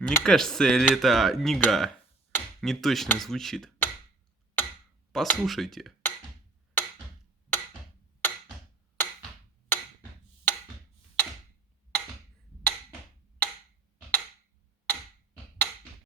Мне кажется, или это Нига не точно звучит. Послушайте.